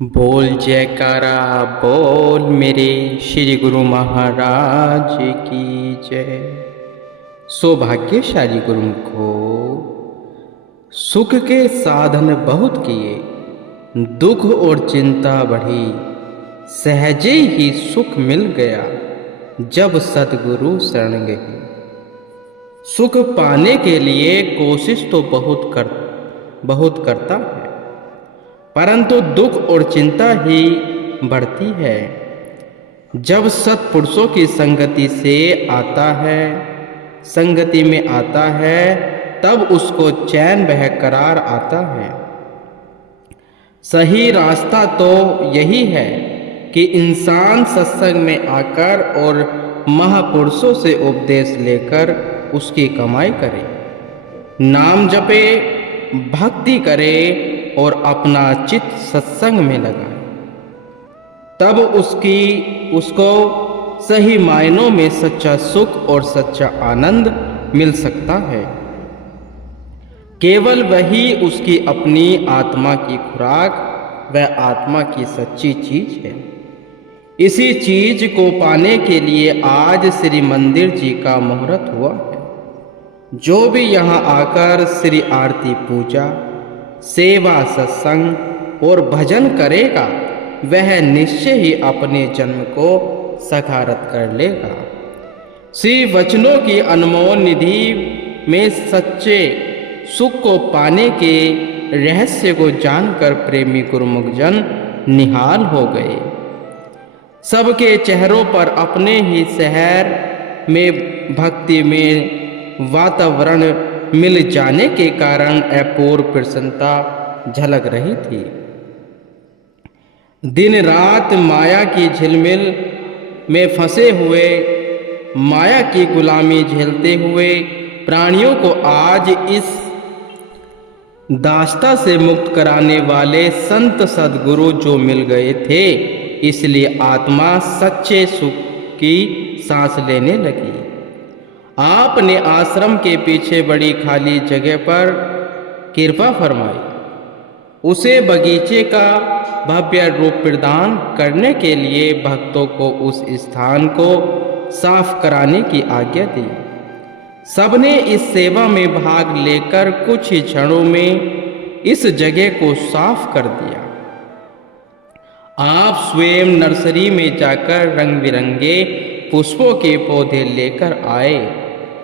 बोल जयकारा बोल मेरे श्री गुरु महाराज की जय। सौभाग्यशाली गुरुमुखो, सुख के साधन बहुत किए, दुख और चिंता बढ़ी, सहजे ही सुख मिल गया जब सतगुरु शरण गए। सुख पाने के लिए कोशिश तो बहुत करता है, परंतु दुख और चिंता ही बढ़ती है। जब सत्पुरुषों की संगति में आता है तब उसको चैन वह करार आता है। सही रास्ता तो यही है कि इंसान सत्संग में आकर और महापुरुषों से उपदेश लेकर उसकी कमाई करे, नाम जपे, भक्ति करे और अपना चित्त सत्संग में लगाए। तब उसको सही मायनों में सच्चा सुख और सच्चा आनंद मिल सकता है। केवल वही उसकी अपनी आत्मा की खुराक व आत्मा की सच्ची चीज है। इसी चीज को पाने के लिए आज श्री मंदिर जी का मुहूर्त हुआ है। जो भी यहाँ आकर श्री आरती पूजा, सेवा, सत्संग और भजन करेगा वह निश्चय ही अपने जन्म को साकारत कर लेगा। श्री वचनों की अनमोल निधि में सच्चे सुख को पाने के रहस्य को जानकर प्रेमी गुरुमुख जन निहाल हो गए। सबके चेहरों पर अपने ही शहर में भक्ति में वातावरण मिल जाने के कारण अपूर्व प्रसन्नता झलक रही थी। दिन रात माया की झिलमिल में फंसे हुए, माया की गुलामी झेलते हुए प्राणियों को आज इस दास्ता से मुक्त कराने वाले संत सद्गुरु जो मिल गए थे, इसलिए आत्मा सच्चे सुख की सांस लेने लगी। आपने आश्रम के पीछे बड़ी खाली जगह पर कृपा फरमाई, उसे बगीचे का भव्य रूप प्रदान करने के लिए भक्तों को उस स्थान को साफ कराने की आज्ञा दी। सबने इस सेवा में भाग लेकर कुछ ही क्षणों में इस जगह को साफ कर दिया। आप स्वयं नर्सरी में जाकर रंग बिरंगे पुष्पों के पौधे लेकर आए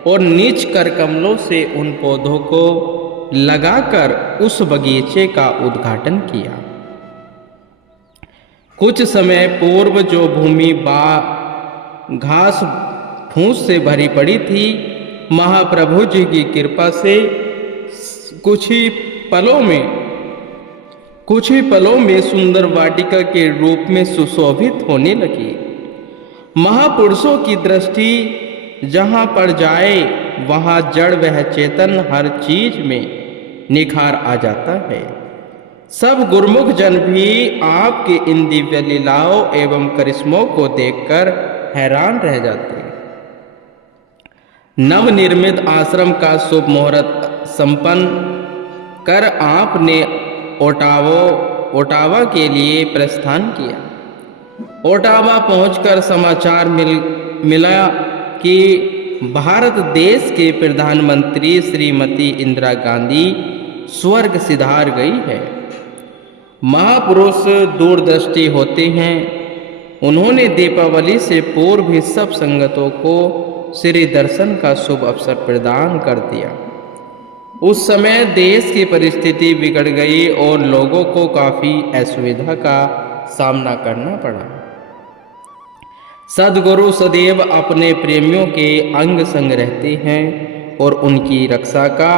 और नीच कर कमलों से उन पौधों को लगाकर उस बगीचे का उद्घाटन किया। कुछ समय पूर्व जो भूमि घास फूस से भरी पड़ी थी, महाप्रभु जी की कृपा से कुछ ही पलों में सुंदर वाटिका के रूप में सुशोभित होने लगी। महापुरुषों की दृष्टि जहां पर जाए वहां जड़ वह चेतन हर चीज में निखार आ जाता है। सब गुरुमुख जन भी आपके इन दिव्य लीलाओं एवं करिश्मों को देखकर हैरान रह जाते हैं। नवनिर्मित आश्रम का शुभ मुहूर्त संपन्न कर आपने ओटावा के लिए प्रस्थान किया। ओटावा पहुंचकर समाचार मिला कि भारत देश के प्रधानमंत्री श्रीमती इंदिरा गांधी स्वर्ग सिधार गई है। महापुरुष दूरदृष्टि होते हैं। उन्होंने दीपावली से पूर्व भी सब संगतों को श्री दर्शन का शुभ अवसर प्रदान कर दिया। उस समय देश की परिस्थिति बिगड़ गई और लोगों को काफी असुविधा का सामना करना पड़ा। सद्गुरु सदैव अपने प्रेमियों के अंग संग रहते हैं और उनकी रक्षा का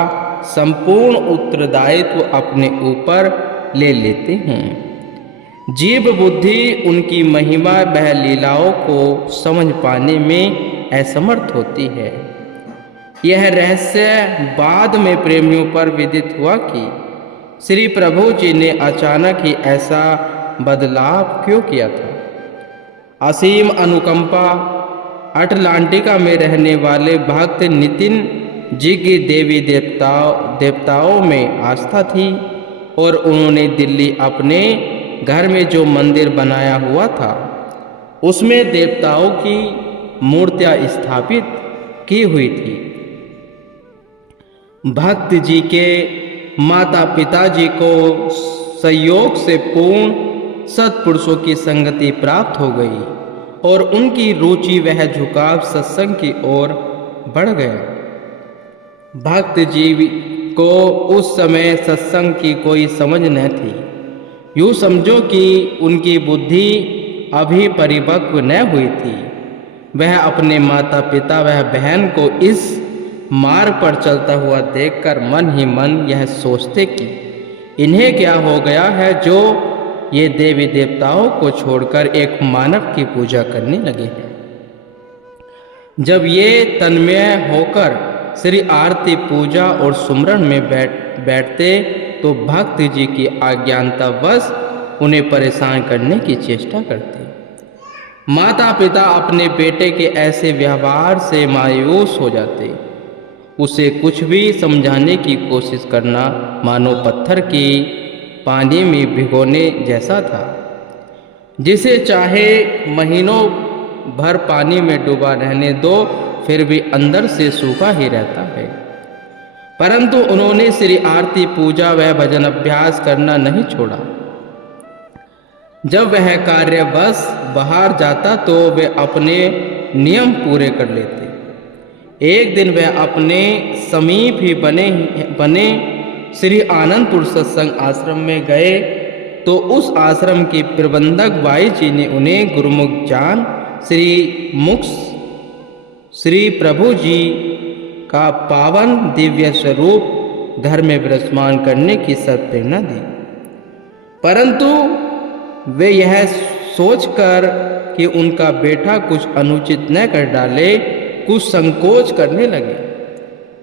संपूर्ण उत्तरदायित्व अपने ऊपर ले लेते हैं। जीव बुद्धि उनकी महिमा वह लीलाओं को समझ पाने में असमर्थ होती है। यह रहस्य बाद में प्रेमियों पर विदित हुआ कि श्री प्रभु जी ने अचानक ही ऐसा बदलाव क्यों किया था। असीम अनुकंपा अटलांटिका में रहने वाले भक्त नितिन जी की देवी देवताओं में आस्था थी और उन्होंने दिल्ली अपने घर में जो मंदिर बनाया हुआ था उसमें देवताओं की मूर्तियां स्थापित की हुई थी। भक्त जी के माता पिता जी को संयोग से पूर्ण सत्पुरुषों की संगति प्राप्त हो गई और उनकी रुचि वह झुकाव सत्संग की ओर बढ़ गया। भक्त जी को उस समय सत्संग की कोई समझ न थी। यूँ समझो कि उनकी बुद्धि अभी परिपक्व न हुई थी। वह अपने माता पिता वह बहन को इस मार्ग पर चलता हुआ देखकर मन ही मन यह सोचते कि इन्हें क्या हो गया है जो ये देवी देवताओं को छोड़कर एक मानव की पूजा करने लगे हैं। जब ये तन्मय होकर श्री आरती पूजा और सुमरन में बैठते तो भक्त जी की अज्ञानतावश उन्हें परेशान करने की चेष्टा करते। माता पिता अपने बेटे के ऐसे व्यवहार से मायूस हो जाते। उसे कुछ भी समझाने की कोशिश करना मानो पत्थर की पानी में भिगोने जैसा था, जिसे चाहे महीनों भर पानी में डूबा रहने दो फिर भी अंदर से सूखा ही रहता है। परंतु उन्होंने श्री आरती पूजा व भजन अभ्यास करना नहीं छोड़ा। जब वह कार्य बस बाहर जाता तो वे अपने नियम पूरे कर लेते। एक दिन वह अपने समीप ही बने श्री आनंदपुर सत्संग आश्रम में गए तो उस आश्रम की प्रबंधक बाई जी ने उन्हें गुरुमुख जान श्री प्रभु जी का पावन दिव्य स्वरूप घर में विराजमान करने की सत्प्रेरणा दी। परंतु वे यह सोचकर कि उनका बेटा कुछ अनुचित न कर डाले कुछ संकोच करने लगे।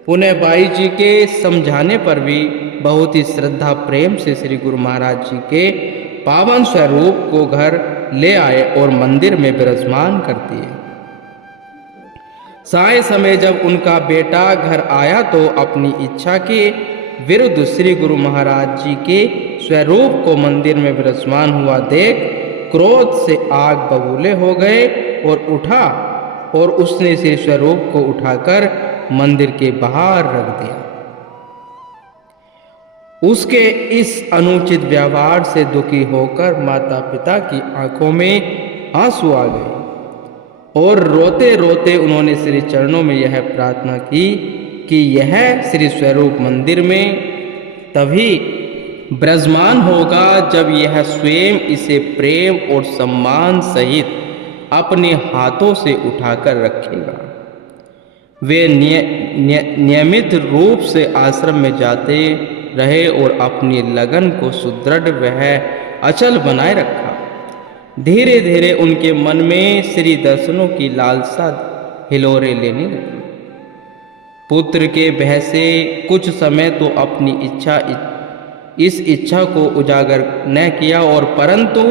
पुनः बाई जी के समझाने पर भी बहुत ही श्रद्धा प्रेम से श्री गुरु महाराज जी के पावन स्वरूप को घर ले आए और मंदिर में विराजमान कर दिए। साय समय जब उनका बेटा घर आया तो अपनी इच्छा के विरुद्ध श्री गुरु महाराज जी के स्वरूप को मंदिर में विराजमान हुआ देख क्रोध से आग बबूले हो गए और उठा और उसने श्री स्वरूप को उठाकर मंदिर के बाहर रख दिया। उसके इस अनुचित व्यवहार से दुखी होकर माता पिता की आंखों में आंसू आ गए और रोते रोते उन्होंने श्री चरणों में यह प्रार्थना की कि यह श्री स्वरूप मंदिर में तभी विराजमान होगा जब यह स्वयं इसे प्रेम और सम्मान सहित अपने हाथों से उठाकर रखेगा। वे नियमित रूप से आश्रम में जाते रहे और अपनी लगन को सुदृढ़ वह अचल बनाए रखा। धीरे धीरे उनके मन में श्री दर्शनों की लालसा हिलोरे लेने लगी। पुत्र के भय से कुछ समय तो अपनी इस इच्छा को उजागर न किया और परंतु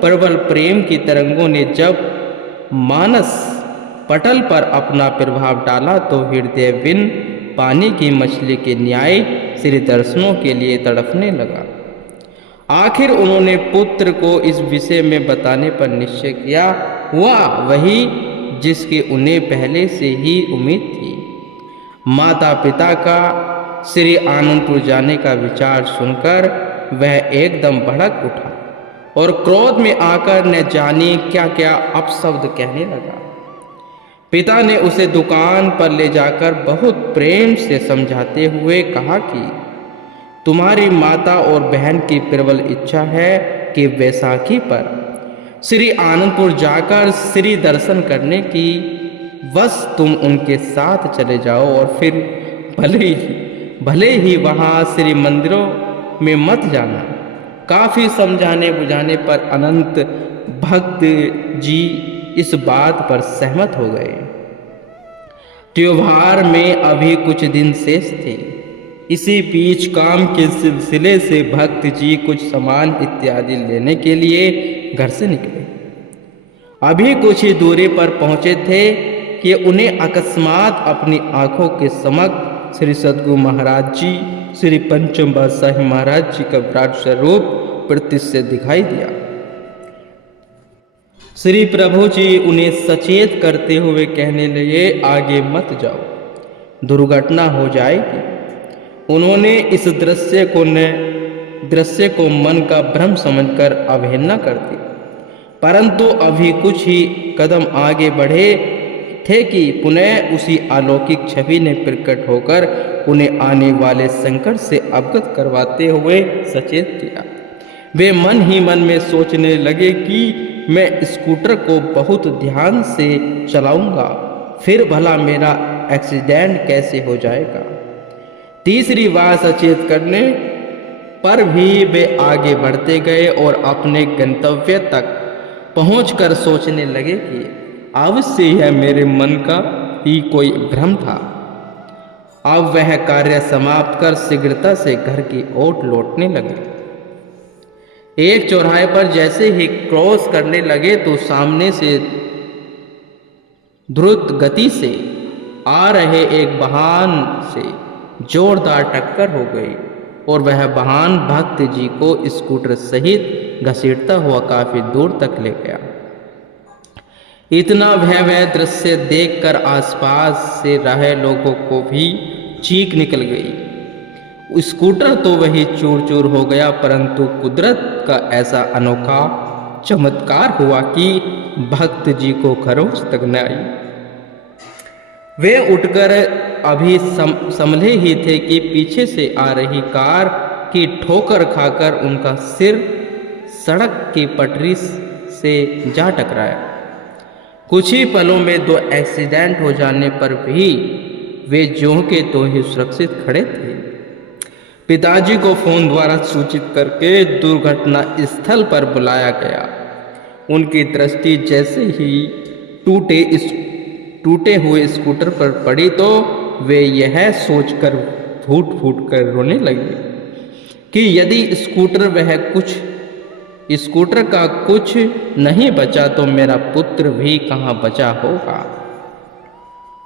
प्रबल प्रेम की तरंगों ने जब मानस पटल पर अपना प्रभाव डाला तो हृदय बिन पानी की मछली के न्याय श्री दर्शनों के लिए तड़पने लगा। आखिर उन्होंने पुत्र को इस विषय में बताने पर निश्चय किया हुआ वही जिसकी उन्हें पहले से ही उम्मीद थी। माता पिता का श्री आनंदपुर जाने का विचार सुनकर वह एकदम भड़क उठा और क्रोध में आकर न जाने क्या क्या अपशब्द कहने लगा। पिता ने उसे दुकान पर ले जाकर बहुत प्रेम से समझाते हुए कहा कि तुम्हारी माता और बहन की प्रबल इच्छा है कि वैसाखी पर श्री आनंदपुर जाकर श्री दर्शन करने की बस तुम उनके साथ चले जाओ और फिर भले ही वहाँ श्री मंदिरों में मत जाना। काफ़ी समझाने बुझाने पर अनंत भक्त जी इस बात पर सहमत हो गए। त्योहार में अभी कुछ दिन शेष थे। इसी बीच काम के सिलसिले से भक्त जी कुछ सामान इत्यादि लेने के लिए घर से निकले। अभी कुछ ही दूरी पर पहुंचे थे कि उन्हें अकस्मात अपनी आंखों के समक्ष श्री सद्गुरु महाराज जी श्री पंचम बादशाही महाराज जी का विराट स्वरूप प्रत्यक्ष दिखाई दिया। श्री प्रभु जी उन्हें सचेत करते हुए कहने लगे, आगे मत जाओ, दुर्घटना हो जाएगी। उन्होंने इस दृश्य को मन का भ्रम समझकर अवहेलना कर दी, परंतु अभी कुछ ही कदम आगे बढ़े थे कि पुनः उसी अलौकिक छवि ने प्रकट होकर उन्हें आने वाले संकट से अवगत करवाते हुए सचेत किया। वे मन ही मन में सोचने लगे कि मैं स्कूटर को बहुत ध्यान से चलाऊंगा, फिर भला मेरा एक्सीडेंट कैसे हो जाएगा। तीसरी बार सचेत करने पर भी वे आगे बढ़ते गए और अपने गंतव्य तक पहुंचकर सोचने लगे कि अवश्य यह मेरे मन का ही कोई भ्रम था। अब वह कार्य समाप्त कर शीघ्रता से घर की ओर लौटने लगे। एक चौराहे पर जैसे ही क्रॉस करने लगे तो सामने से द्रुत गति से आ रहे एक वाहन से जोरदार टक्कर हो गई और वह वाहन भक्त जी को स्कूटर सहित घसीटता हुआ काफी दूर तक ले गया। इतना भयावह दृश्य देखकर आसपास से रहे लोगों को भी चीख निकल गई। स्कूटर तो वही चूर चूर हो गया, परंतु कुदरत का ऐसा अनोखा चमत्कार हुआ कि भक्त जी को खरोच तक न आई। वे उठकर अभी संभले ही थे कि पीछे से आ रही कार की ठोकर खाकर उनका सिर सड़क की पटरी से जा टकराया। कुछ ही पलों में दो एक्सीडेंट हो जाने पर भी वे ज्यों के तो ही सुरक्षित खड़े थे। पिताजी को फोन द्वारा सूचित करके दुर्घटना स्थल पर बुलाया गया। उनकी दृष्टि जैसे ही टूटे हुए स्कूटर पर पड़ी तो वे यह सोचकर फूट फूट कर रोने लगे कि यदि स्कूटर का कुछ नहीं बचा तो मेरा पुत्र भी कहाँ बचा होगा।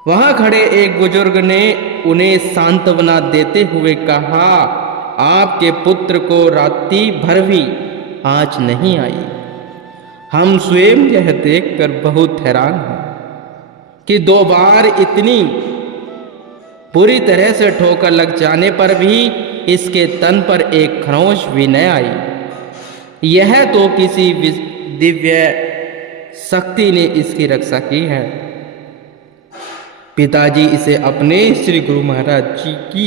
वहां खड़े एक बुजुर्ग ने उन्हें सांत्वना देते हुए कहा, आपके पुत्र को रात्रि भर भी आँच नहीं आई। हम स्वयं यह देखकर बहुत हैरान हैं कि 2 बार इतनी बुरी तरह से ठोकर लग जाने पर भी इसके तन पर एक खरोंच भी न आई। यह तो किसी दिव्य शक्ति ने इसकी रक्षा की है। पिताजी इसे अपने श्री गुरु महाराज जी की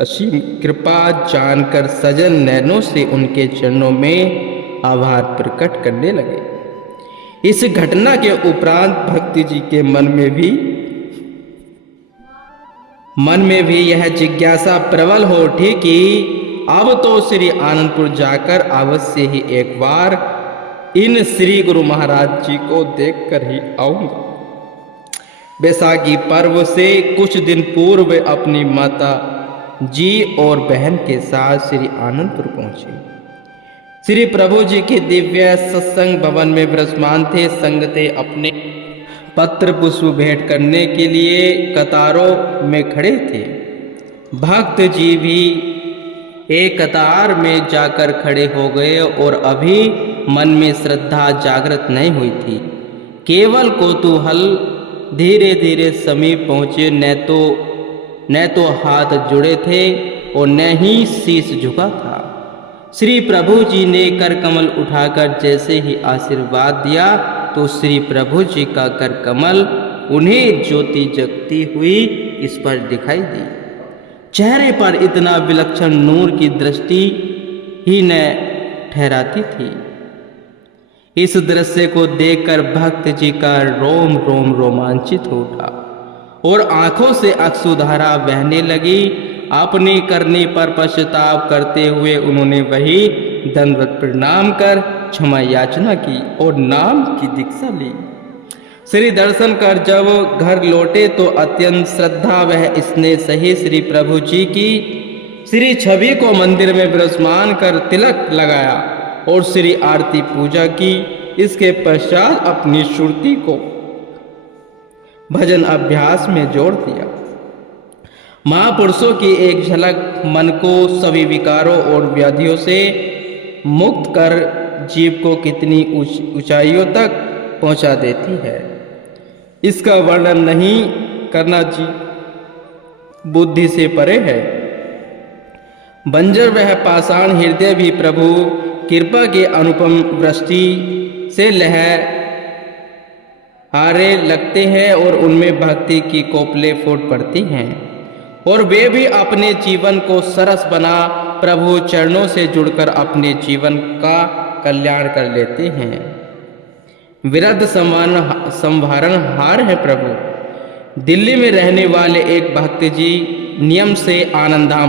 असीम कृपा जानकर सजन नैनों से उनके चरणों में आभार प्रकट करने लगे। इस घटना के उपरांत भक्ति जी के मन में भी यह जिज्ञासा प्रबल हो उठी कि अब तो श्री आनंदपुर जाकर अवश्य ही एक बार इन श्री गुरु महाराज जी को देखकर ही आऊंगा। बैसाखी पर्व से कुछ दिन पूर्व अपनी माता जी और बहन के साथ श्री आनंदपुर पहुंचे। श्री प्रभु जी के दिव्य सत्संग भवन में विराजमान थे। संगते अपने पत्र पुष्प भेंट करने के लिए कतारों में खड़े थे। भक्त जी भी एक कतार में जाकर खड़े हो गए और अभी मन में श्रद्धा जागृत नहीं हुई थी, केवल कौतूहल। धीरे धीरे समीप पहुंचे, न तो हाथ जुड़े थे और न ही शीश झुका था। श्री प्रभु जी ने कर कमल उठाकर जैसे ही आशीर्वाद दिया तो श्री प्रभु जी का कर कमल उन्हें ज्योति जगती हुई इस पर दिखाई दी। चेहरे पर इतना विलक्षण नूर की दृष्टि ही न ठहराती थी। इस दृश्य को देखकर भक्त जी का रोम रोम रोमांचित हो उठा और आंखों से अश्रुधारा बहने लगी। अपनी करनी पर पश्चाताप करते हुए उन्होंने वही दंडवत प्रणाम कर क्षमा याचना की और नाम की दीक्षा ली। श्री दर्शन कर जब घर लौटे तो अत्यंत श्रद्धा वह स्नेह सही श्री प्रभु जी की श्री छवि को मंदिर में विराजमान कर तिलक लगाया और श्री आरती पूजा की। इसके पश्चात अपनी श्रुति को भजन अभ्यास में जोड़ दिया। महापुरुषों की एक झलक मन को सभी विकारों और व्याधियों से मुक्त कर जीव को कितनी ऊंचाइयों तक पहुंचा देती है। इसका वर्णन नहीं करना जी बुद्धि से परे है। बंजर वह पाषाण हृदय भी प्रभु कृपा के अनुपम वृष्टि से लहराने लगते हैं और उनमें भक्ति की कोपले फूट पड़ती हैं और वे भी अपने जीवन को सरस बना प्रभु चरणों से जुड़कर अपने जीवन का कल्याण कर लेते हैं। विरध संभारण हार है प्रभु। दिल्ली में रहने वाले एक भक्त जी नियम से आनंदधाम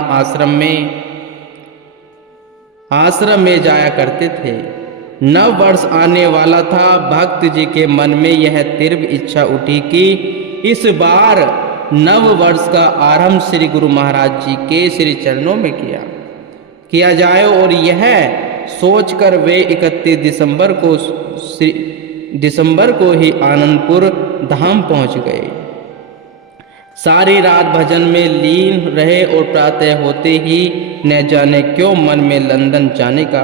आश्रम में जाया करते थे। नव वर्ष आने वाला था। भक्त जी के मन में यह तीव्र इच्छा उठी कि इस बार नव वर्ष का आरंभ श्री गुरु महाराज जी के श्री चरणों में किया जाए और यह सोचकर वे 31 दिसंबर को ही आनंदपुर धाम पहुंच गए। सारी रात भजन में लीन रहे और प्रातः होते ही न जाने क्यों मन में लंदन जाने का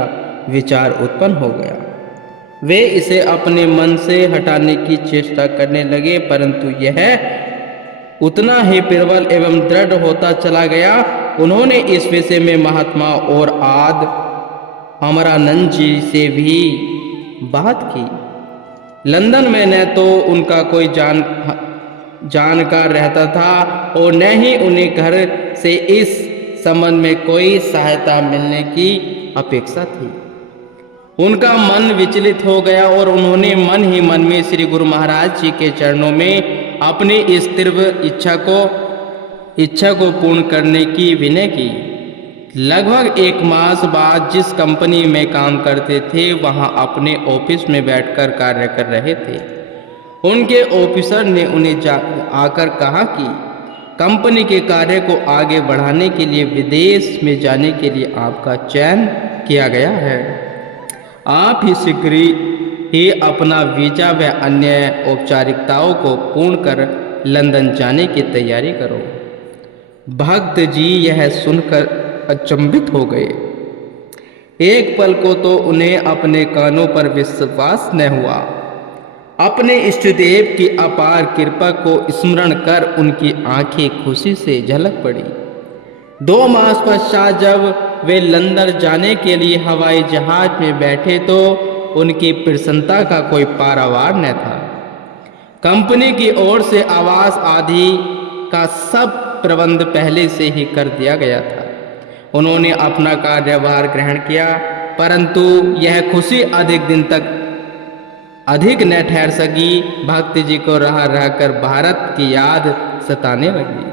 विचार उत्पन्न हो गया। वे इसे अपने मन से हटाने की चेष्टा करने लगे, परंतु यह उतना ही प्रबल एवं दृढ़ होता चला गया। उन्होंने इस विषय में महात्मा और आद अमरानंद जी से भी बात की। लंदन में न तो उनका कोई जानकार रहता था और न ही उन्हें घर से इस संबंध में कोई सहायता मिलने की अपेक्षा थी। उनका मन विचलित हो गया और उन्होंने मन ही मन में श्री गुरु महाराज जी के चरणों में अपनी इस तीव्र इच्छा को पूर्ण करने की विनय की। लगभग 1 मास बाद जिस कंपनी में काम करते थे वहां अपने ऑफिस में बैठकर कार्य कर रहे थे। उनके ऑफिसर ने उन्हें आकर कहा कि कंपनी के कार्य को आगे बढ़ाने के लिए विदेश में जाने के लिए आपका चयन किया गया है। आप ही शीघ्र ही अपना वीजा व अन्य औपचारिकताओं को पूर्ण कर लंदन जाने की तैयारी करो। भक्त जी यह सुनकर अचंभित हो गए। एक पल को तो उन्हें अपने कानों पर विश्वास न हुआ। अपने इष्टदेव की अपार कृपा को स्मरण कर उनकी आंखें खुशी से झलक पड़ी। 2 मास पश्चात जब वे लंदन जाने के लिए हवाई जहाज में बैठे तो उनकी प्रसन्नता का कोई पारावार न था। कंपनी की ओर से आवास आदि का सब प्रबंध पहले से ही कर दिया गया था। उन्होंने अपना कार्यभार ग्रहण किया, परंतु यह खुशी अधिक दिन तक न ठहर सकी। भक्त जी को रह रहकर भारत की याद सताने लगी।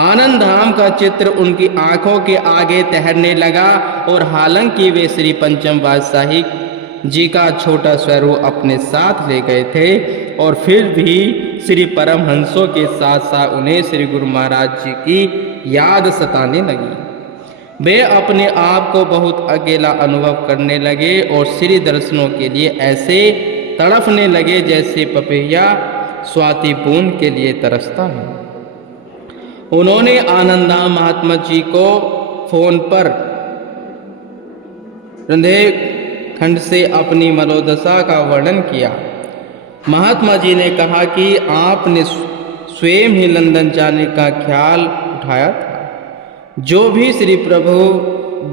आनंद धाम का चित्र उनकी आंखों के आगे तैरने लगा और हालांकि वे श्री पंचम पातशाही जी का छोटा स्वरूप अपने साथ ले गए थे और फिर भी श्री परमहंसों के साथ साथ उन्हें श्री गुरु महाराज जी की याद सताने लगी। वे अपने आप को बहुत अकेला अनुभव करने लगे और श्री दर्शनों के लिए ऐसे तड़फने लगे जैसे पपैया स्वाति बूंद के लिए तरसता है। उन्होंने आनंदधाम महात्मा जी को फोन पर बुंदेलखंड से अपनी मनोदशा का वर्णन किया। महात्मा जी ने कहा कि आपने स्वयं ही लंदन जाने का ख्याल उठाया था, जो भी श्री प्रभु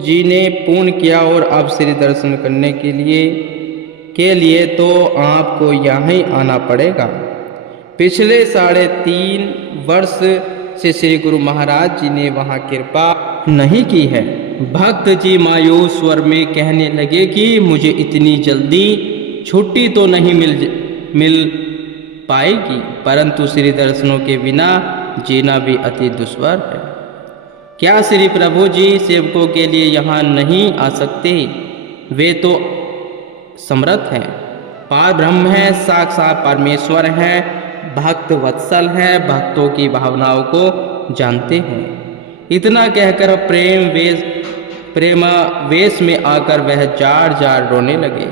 जी ने पूर्ण किया और अब श्री दर्शन करने के लिए तो आपको यहाँ ही आना पड़ेगा। पिछले 3.5 वर्ष से श्री गुरु महाराज जी ने वहाँ कृपा नहीं की है। भक्त जी मायूस स्वर में कहने लगे कि मुझे इतनी जल्दी छुट्टी तो नहीं मिल पाएगी, परंतु श्री दर्शनों के बिना जीना भी अति दुश्वार है। क्या श्री प्रभु जी सेवकों के लिए यहाँ नहीं आ सकते? वे तो समर्थ हैं, पार ब्रह्म है, साक्षात परमेश्वर है, भक्त वत्सल है, भक्तों की भावनाओं को जानते हैं। इतना कहकर प्रेमावेश में आकर वह जार जार रोने लगे।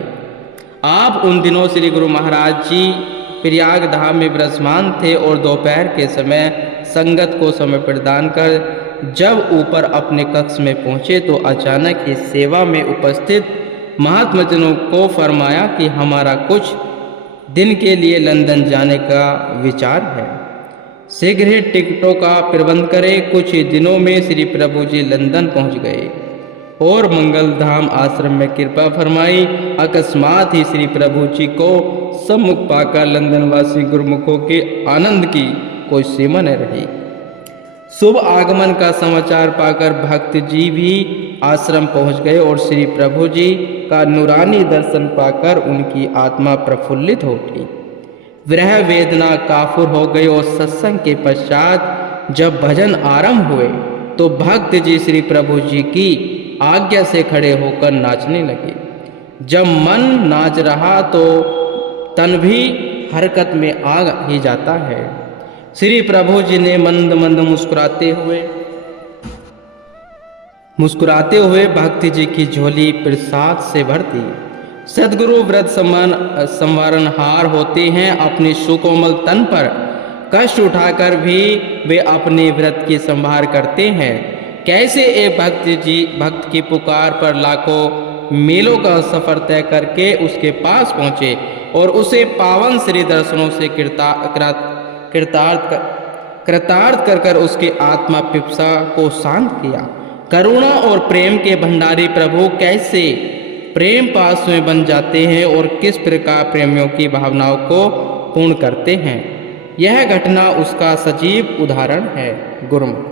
आप उन दिनों श्री गुरु महाराज जी प्रयाग धाम में विराजमान थे और दोपहर के समय संगत को समय प्रदान कर जब ऊपर अपने कक्ष में पहुंचे तो अचानक ही सेवा में उपस्थित महात्मा जनों को फरमाया कि हमारा कुछ दिन के लिए लंदन जाने का विचार है। शीघ्र ही टिकटों का प्रबंध करें। कुछ ही दिनों में श्री प्रभु जी लंदन पहुंच गए और मंगलधाम आश्रम में कृपा फरमाई। अकस्मात ही श्री प्रभु जी को सम्मुख पाकर लंदनवासी गुरुमुखों के आनंद की कोई सीमा न रही। शुभ आगमन का समाचार पाकर भक्त जी भी आश्रम पहुंच गए और श्री प्रभु जी का नूरानी दर्शन पाकर उनकी आत्मा प्रफुल्लित हो उठी। विरह वेदना काफुर हो गई और सत्संग के पश्चात जब भजन आरंभ हुए तो भक्त जी श्री प्रभु जी की आज्ञा से खड़े होकर नाचने लगे। जब मन नाच रहा तो तन भी हरकत में आ ही जाता है। श्री प्रभु जी ने मंद मंद मुस्कुराते हुए भक्ति जी की झोली प्रसाद से भर दी। सद्गुरु व्रत संवारनहार होते हैं। अपने सुकोमल तन पर कष्ट उठाकर भी वे अपने व्रत की संभार करते हैं। कैसे एक भक्त की पुकार पर लाखों मीलों का सफर तय करके उसके पास पहुँचे और उसे पावन श्री दर्शनों से कृतार्थ कर उसकी आत्मा पिपसा को शांत किया। करुणा और प्रेम के भंडारी प्रभु कैसे प्रेम पास में बन जाते हैं और किस प्रकार प्रेमियों की भावनाओं को पूर्ण करते हैं, यह घटना उसका सजीव उदाहरण है। गुरुमुख